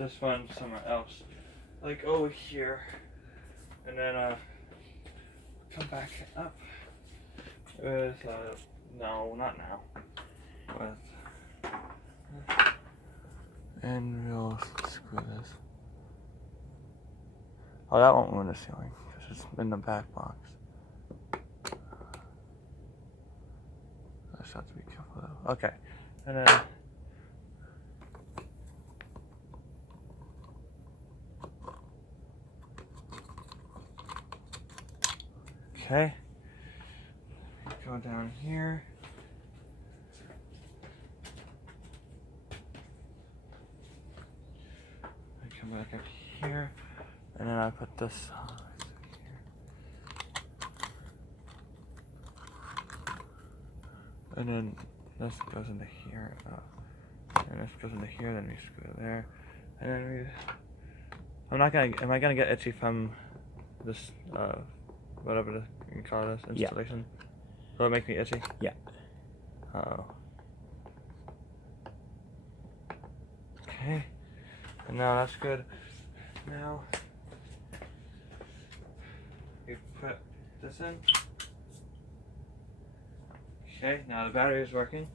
this one somewhere else, like over here, and then come back up with no, not now. With and we'll screw this. Oh, that won't ruin the ceiling because it's in the back box. I just have to be careful though. Okay, and then. Okay, go down here. I come back up here, and then I put this right here. And then this goes into here, and this goes into here, then we screw it there. And then am I gonna get itchy from this, whatever you call this installation? Yeah. Will it make me itchy? Yeah. Oh. Okay. And now that's good. Now you put this in. Okay, now the battery is working.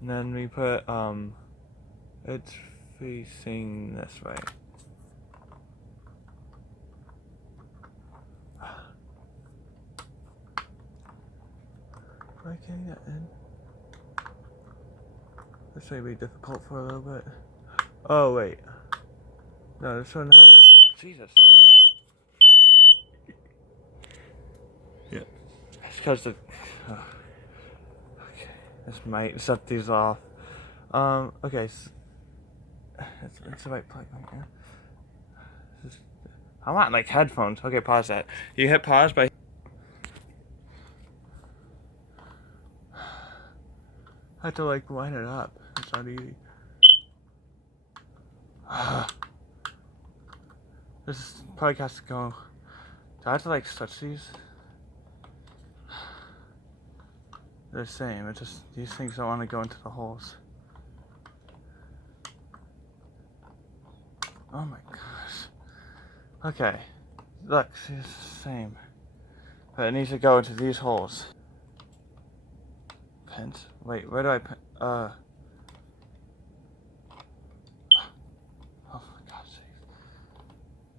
And then we put it's facing this way. Am I getting that in? This may be difficult for a little bit. Oh wait. No, this one has. Oh, Jesus. Yeah. It's because the. Okay. This might set these off. Okay. It's the right plug right here. I want like headphones. Okay, pause that. You hit pause by. I have to like line it up. It's not easy. This probably has to go. Do I have to like switch these? They're the same. It's just these things don't want to go into the holes. Oh my gosh. Okay. Look, see, it's the same. But it needs to go into these holes. Pins. Wait, where do I pin? Oh my gosh.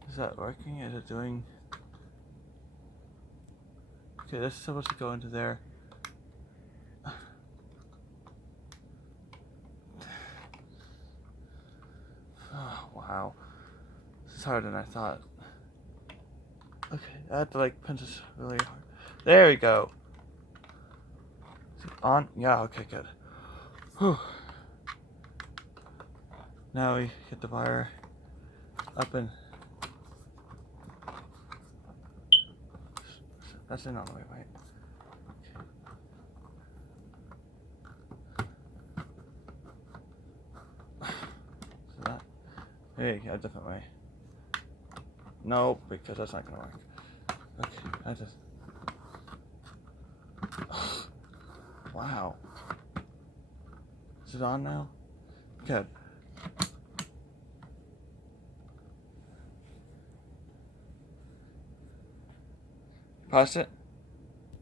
Is that working? Is it doing? Okay, this is supposed to go into there. Oh, wow. This is harder than I thought. Okay, I have to like pinch this really hard. There we go. Is it on? Yeah, okay, good. Whew. Now we get the wire up and that's in all the way, right? Okay. So that, hey, a different way. Nope, because that's not gonna work. Okay, I just. Wow. Is it on now? Good. Pause it.